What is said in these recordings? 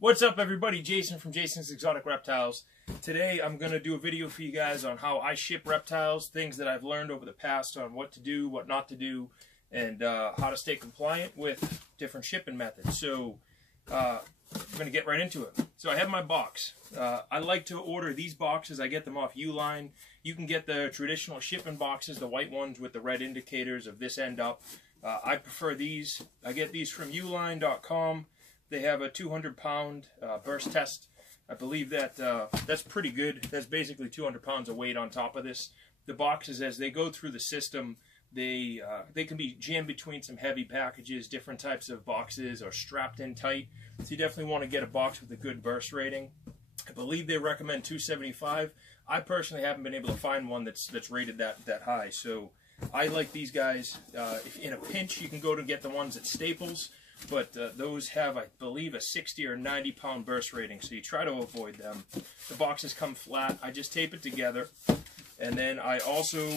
What's up, everybody? Jason from Jason's Exotic Reptiles. Today I'm going to do a video for you guys on how I ship reptiles, things that I've learned over the past on what to do, what not to do, and how to stay compliant with different shipping methods. So I'm going to get right into it. So I have my box. I like to order these boxes. I get them off Uline. You can get the traditional shipping boxes, the white ones with the red indicators of this end up. I prefer these. I get these from uline.com. They have a 200-pound burst test. I believe that that's pretty good. That's basically 200 pounds of weight on top of this. The boxes, as they go through the system, they can be jammed between some heavy packages. Different types of boxes are strapped in tight. So you definitely want to get a box with a good burst rating. I believe they recommend 275. I personally haven't been able to find one that's rated that high. So I like these guys. If in a pinch, you can go to get the ones at Staples. But those have, I believe, a 60 or 90 pound burst rating, so you try to avoid them. The boxes come flat. I just tape it together. And then I also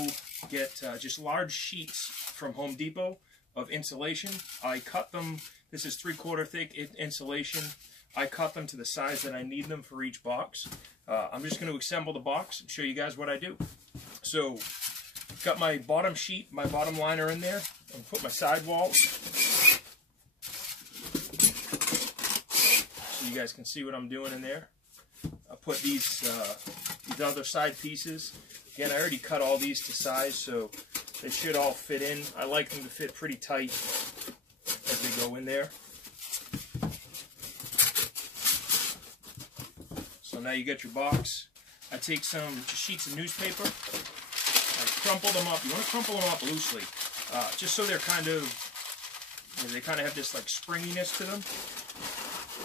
get just large sheets from Home Depot of insulation. I cut them. This is 3/4 thick insulation. I cut them to the size that I need them for each box. I'm just going to assemble the box and show you guys what I do. So, got my bottom sheet, my bottom liner in there, and put my sidewalls. You guys can see what I'm doing in there. I put these other side pieces. Again, I already cut all these to size, so they should all fit in. I like them to fit pretty tight as they go in there. So now you get your box. I take some sheets of newspaper. I crumple them up. You want to crumple them up loosely, just so they're they kind of have this like springiness to them.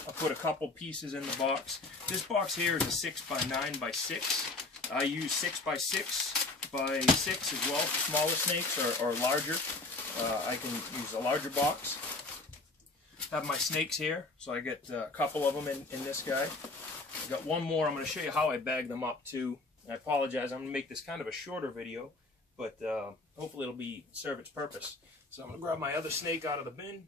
I'll put a couple pieces in the box. This box here is a 6x9 by 6. I use 6x6 by 6 as well for smaller snakes or larger. I can use a larger box. Have my snakes here, so I get a couple of them in this guy. I got one more. I'm going to show you how I bag them up too. I apologize. I'm going to make this kind of a shorter video, but hopefully it'll serve its purpose. So I'm going to grab my other snake out of the bin.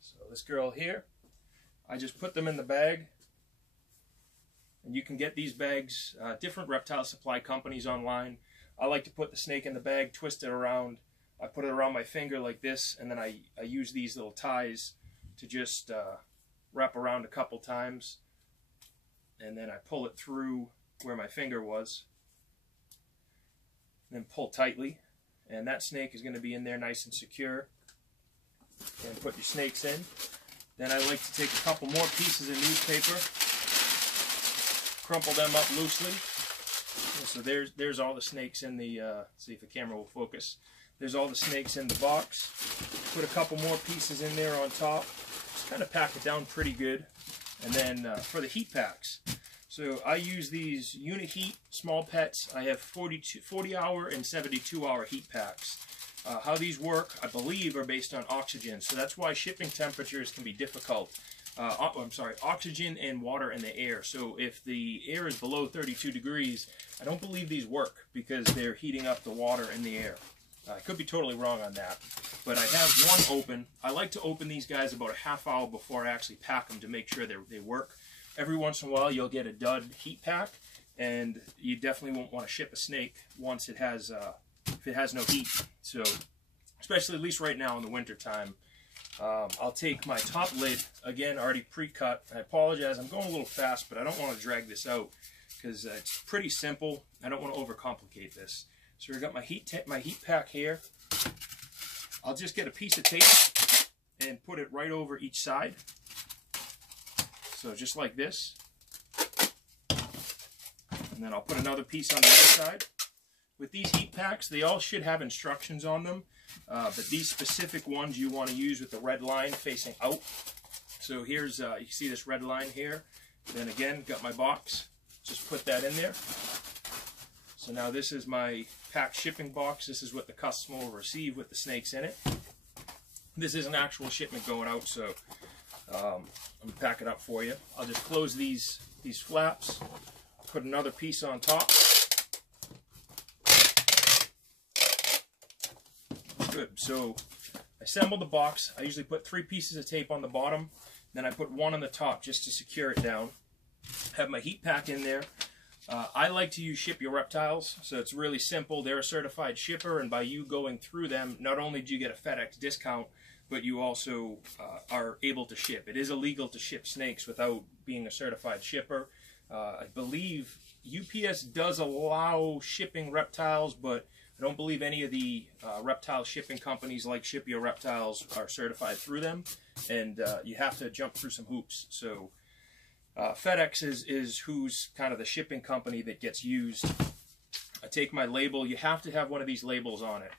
So this girl here, I just put them in the bag, and you can get these bags, different reptile supply companies online. I like to put the snake in the bag, twist it around. I put it around my finger like this, and then I use these little ties to just wrap around a couple times, and then I pull it through where my finger was, and then pull tightly, and that snake is going to be in there nice and secure. And put your snakes in. Then I like to take a couple more pieces of newspaper, crumple them up loosely. And so there's all the snakes in the, see if the camera will focus. There's all the snakes in the box. Put a couple more pieces in there on top. Just kind of pack it down pretty good. And then for the heat packs. So I use these Unit Heat Small Pets. I have 40-hour and 72-hour heat packs. How these work, I believe, are based on oxygen. So that's why shipping temperatures can be difficult. Oxygen and water in the air. So if the air is below 32 degrees, I don't believe these work because they're heating up the water in the air. I could be totally wrong on that. But I have one open. I like to open these guys about a half hour before I actually pack them to make sure they work. Every once in a while, you'll get a dud heat pack, and you definitely won't want to ship a snake once it has if it has no heat. So, especially at least right now in the winter time, I'll take my top lid, again already pre-cut. I apologize, I'm going a little fast, but I don't want to drag this out because it's pretty simple. I don't want to overcomplicate this. So I got my heat pack here. I'll just get a piece of tape and put it right over each side. So just like this. And then I'll put another piece on the other side. With these heat packs, they all should have instructions on them, but these specific ones you want to use with the red line facing out. So here's, you see this red line here. Then again, got my box. Just put that in there. So now this is my packed shipping box. This is what the customer will receive with the snakes in it. This is an actual shipment going out, so I'm going to pack it up for you. I'll just close these flaps, put another piece on top. Good. So I assemble the box. I usually put 3 pieces of tape on the bottom, then I put 1 on the top just to secure it down. Have my heat pack in there. I like to use Ship Your Reptiles, so it's really simple. They're a certified shipper, and by you going through them, not only do you get a FedEx discount, but you also are able to ship. It is illegal to ship snakes without being a certified shipper. I believe UPS does allow shipping reptiles, but I don't believe any of the reptile shipping companies like Ship Your Reptiles are certified through them, and you have to jump through some hoops. So FedEx is who's kind of the shipping company that gets used. I take my label. You have to have one of these labels on it.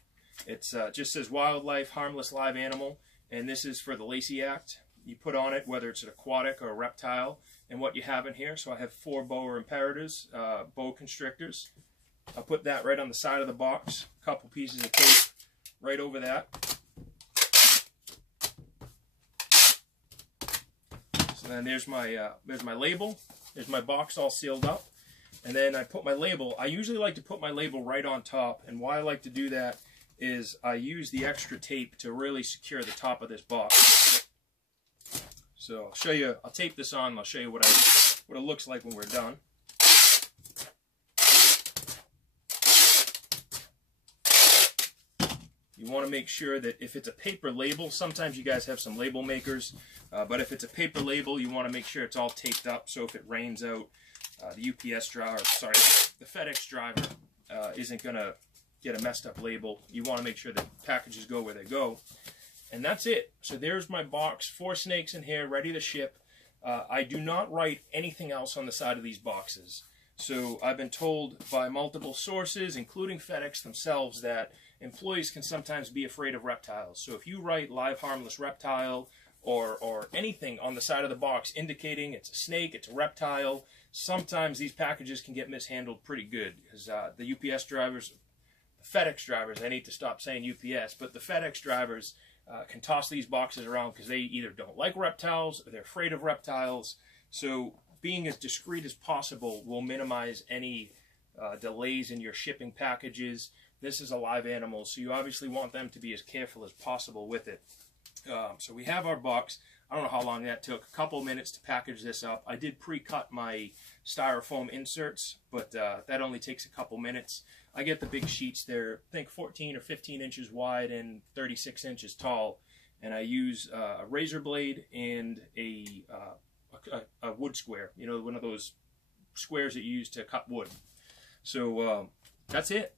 It's just says wildlife, harmless live animal, and this is for the Lacey Act. You put on it whether it's an aquatic or a reptile, and what you have in here. So I have 4 boa imperators, boa constrictors. I'll put that right on the side of the box. A couple pieces of tape right over that. So then there's my label. There's my box all sealed up. And then I put my label. I usually like to put my label right on top. And why I like to do that is I use the extra tape to really secure the top of this box. So I'll show you. I'll tape this on. And I'll show you what it looks like when we're done. You want to make sure that if it's a paper label, sometimes you guys have some label makers, but if it's a paper label, you want to make sure it's all taped up, so if it rains out, the UPS driver, sorry, the FedEx driver isn't going to get a messed up label. You want to make sure that packages go where they go. And that's it. So there's my box, 4 snakes in here, ready to ship. I do not write anything else on the side of these boxes. So I've been told by multiple sources, including FedEx themselves, that employees can sometimes be afraid of reptiles. So if you write live harmless reptile or anything on the side of the box indicating it's a snake, it's a reptile, sometimes these packages can get mishandled pretty good, because the UPS drivers, the FedEx drivers, I need to stop saying UPS, but the FedEx drivers can toss these boxes around because they either don't like reptiles or they're afraid of reptiles. So being as discreet as possible will minimize any delays in your shipping packages. This is a live animal, so you obviously want them to be as careful as possible with it. So we have our box. I don't know how long that took. A couple minutes to package this up. I did pre-cut my styrofoam inserts, but that only takes a couple minutes. I get the big sheets. They're, I think, 14 or 15 inches wide and 36 inches tall. And I use a razor blade and a wood square. You know, one of those squares that you use to cut wood. So that's it.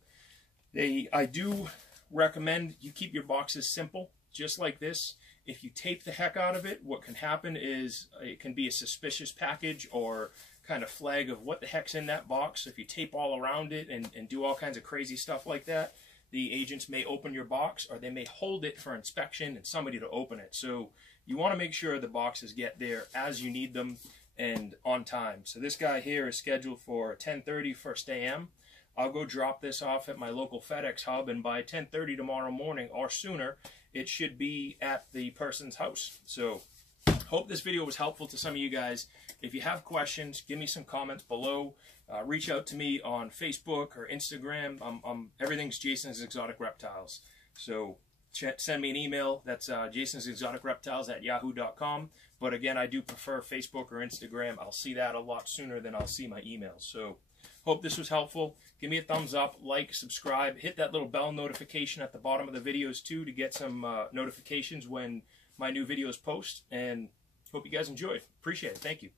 I do recommend you keep your boxes simple, just like this. If you tape the heck out of it, what can happen is it can be a suspicious package or kind of flag of what the heck's in that box. So if you tape all around it and do all kinds of crazy stuff like that, the agents may open your box, or they may hold it for inspection and somebody to open it. So you want to make sure the boxes get there as you need them and on time. So this guy here is scheduled for 10:30 first AM. I'll go drop this off at my local FedEx hub, and by 10:30 tomorrow morning or sooner, it should be at the person's house. So hope this video was helpful to some of you guys. If you have questions, give me some comments below. Reach out to me on Facebook or Instagram. Everything's Jason's Exotic Reptiles. So send me an email. That's jasonsexoticreptiles@yahoo.com. But again, I do prefer Facebook or Instagram. I'll see that a lot sooner than I'll see my emails. So hope this was helpful. Give me a thumbs up, like, subscribe, hit that little bell notification at the bottom of the videos too to get some notifications when my new videos post. And hope you guys enjoyed. Appreciate it. Thank you.